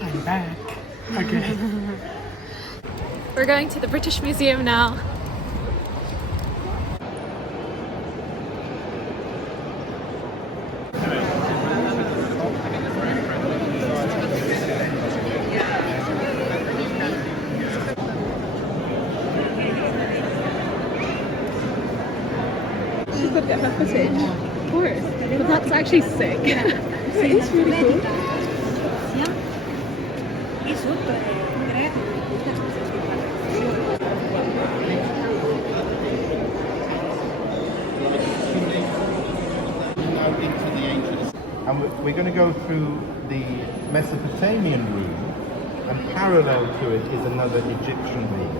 I'm back. Okay. We're going to the British Museum now. Got that footage. Of course. But that's actually sick. It's really cool. And we're going to go through the Mesopotamian room, and parallel to it is another Egyptian room.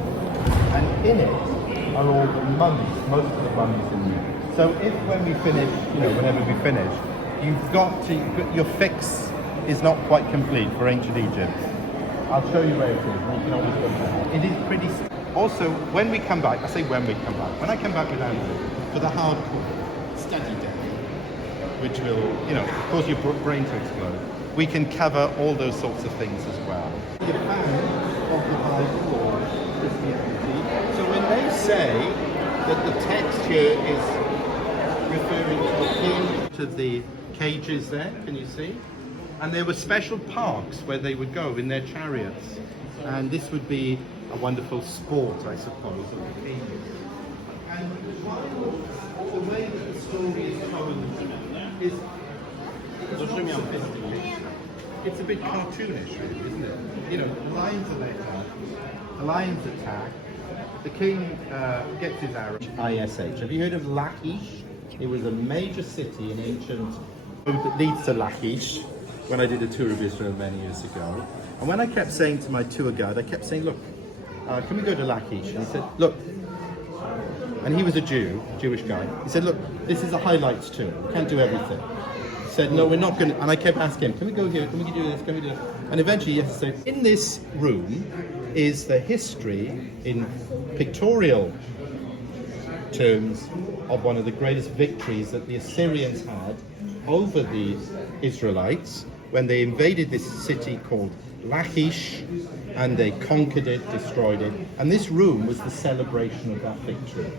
And in it are all the mummies, most of the mummies in there. So if when we finish, whenever we finish, your fix is not quite complete for ancient Egypt. I'll show you where it is, and you can always go there. It is pretty. Also, when we come back, I say when we come back, when I come back with Andrew for the hardcore study day, which will, cause your brain to explode, we can cover all those sorts of things as well. The fan of the Bible or Christianity. So when they say that the text here is referring to the king, to the cages there, can you see? And there were special parks where they would go in their chariots. And this would be a wonderful sport, I suppose, of the king. And the way that the story is told is it's a bit cartoonish, really, isn't it? The lions are let out, the lions attack, the king gets his arrow. ISH. Have you heard of Lachish? It was a major city in ancient that leads to Lachish when I did a tour of Israel many years ago. And when I kept saying to my tour guide, I kept saying, look, can we go to Lachish? And he said, look, and he was a Jewish guy. He said, look, this is a highlights tour. We can't do everything. He said, no, we're not going to. And I kept asking him, can we go here? Can we do this? Can we do that? And eventually, yes, so in this room is the history in pictorial terms of one of the greatest victories that the Assyrians had over the Israelites when they invaded this city called Lachish, and they conquered it, destroyed it, and this room was the celebration of that victory.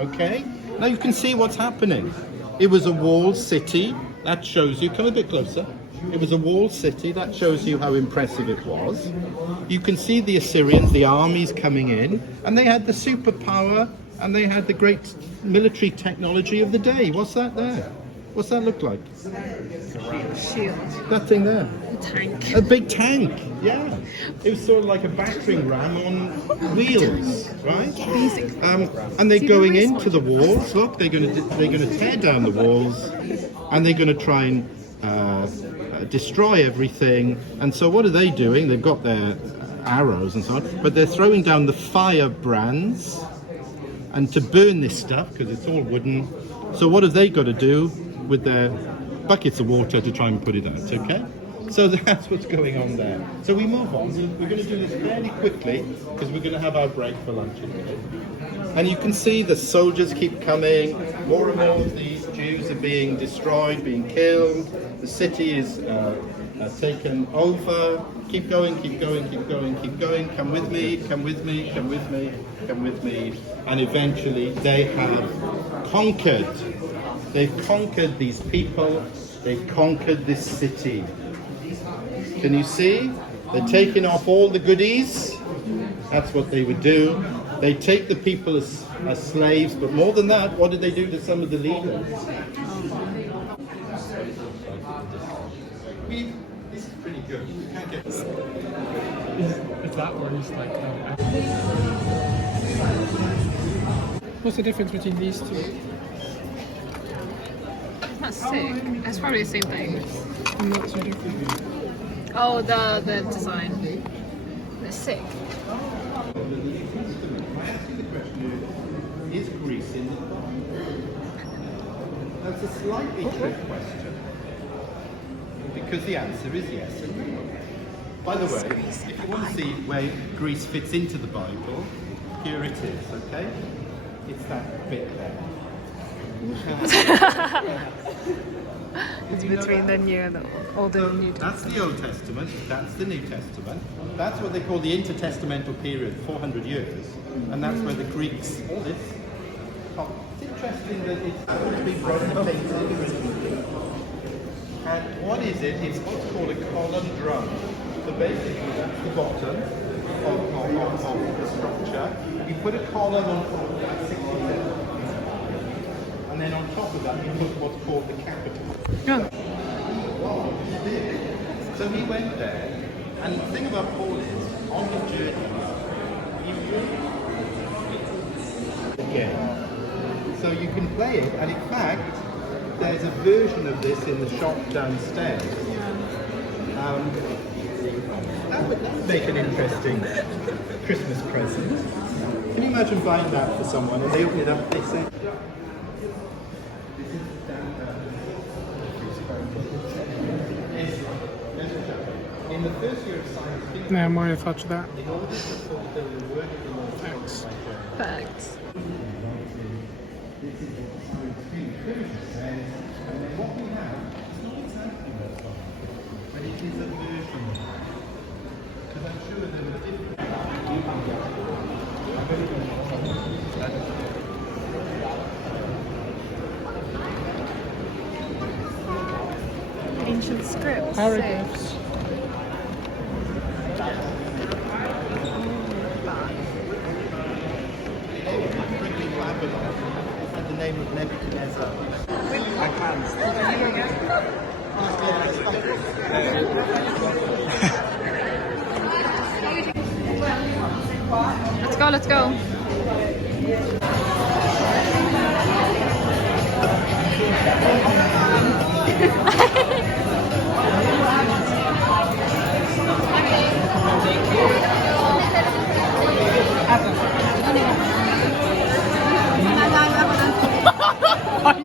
Okay? Now you can see what's happening. It was a walled city. That shows you, come a bit closer. It was a walled city. That shows you how impressive it was. You can see the Assyrians, the armies coming in, and they had the superpower, and they had the great military technology of the day. What's that there? What's that look like? Shield. That thing there. A tank. A big tank, yeah. It was sort of like a battering ram on wheels, right? And they're going into the walls. Look, they're going to tear down the walls, and they're going to try and destroy everything. And so, what are they doing? They've got their arrows and so on, but they're throwing down the firebrands, and to burn this stuff because it's all wooden. So, what have they got to do with their buckets of water to try and put it out? Okay. So that's what's going on there. So we move on. We're going to do this fairly quickly because we're going to have our break for lunch in a minute. And you can see the soldiers keep coming. More and more of these Jews are being destroyed, being killed. The city is taken over. Keep going, keep going, keep going, keep going. Come with me, come with me, come with me, come with me. And eventually they have conquered. They've conquered these people. They've conquered this city. Can you see? They're taking off all the goodies. That's what they would do. They take the people as slaves, but more than that, what did they do to some of the leaders? This is pretty good. You can't get this. If that was like... What's the difference between these two? That's sick. It's probably the same thing. Not so different. Oh, the design. It's sick. Is Greece in? That's a slightly trick question. Because the answer is yes and no. By the way, if you want to see where Greece fits into the Bible, here it is, okay? It's that bit there. It's between the new and the Old So and New that's the Old Testament, that's the New Testament. That's what they call the intertestamental period, 400 years. And that's where the Greeks, all this. Oh, it's interesting that it's been painted. And what is it? It's what's called a column drum. So basically that's the bottom of the structure. You put a column on top of that, 67. And then on top of that you put what's called the capital. Yeah. So he went there, and the thing about Paul is, on the journey, he again. So you can play it, and in fact, there's a version of this in the shop downstairs. That would make an interesting Christmas present. Can you imagine buying that for someone, and they open it up, they say, in the first year of science fiction, No, more if touch that. in order to fulfill the work of the Lord Thanks. Facts. this is what science fiction says, and then what we have is not exactly what's on it, but it is a version of it. Because I'm sure there were different. Ancient scripts. Sick. Hieroglyphs. Quickly Babylon had the name of Nebuchadnezzar. Let's go, let's go.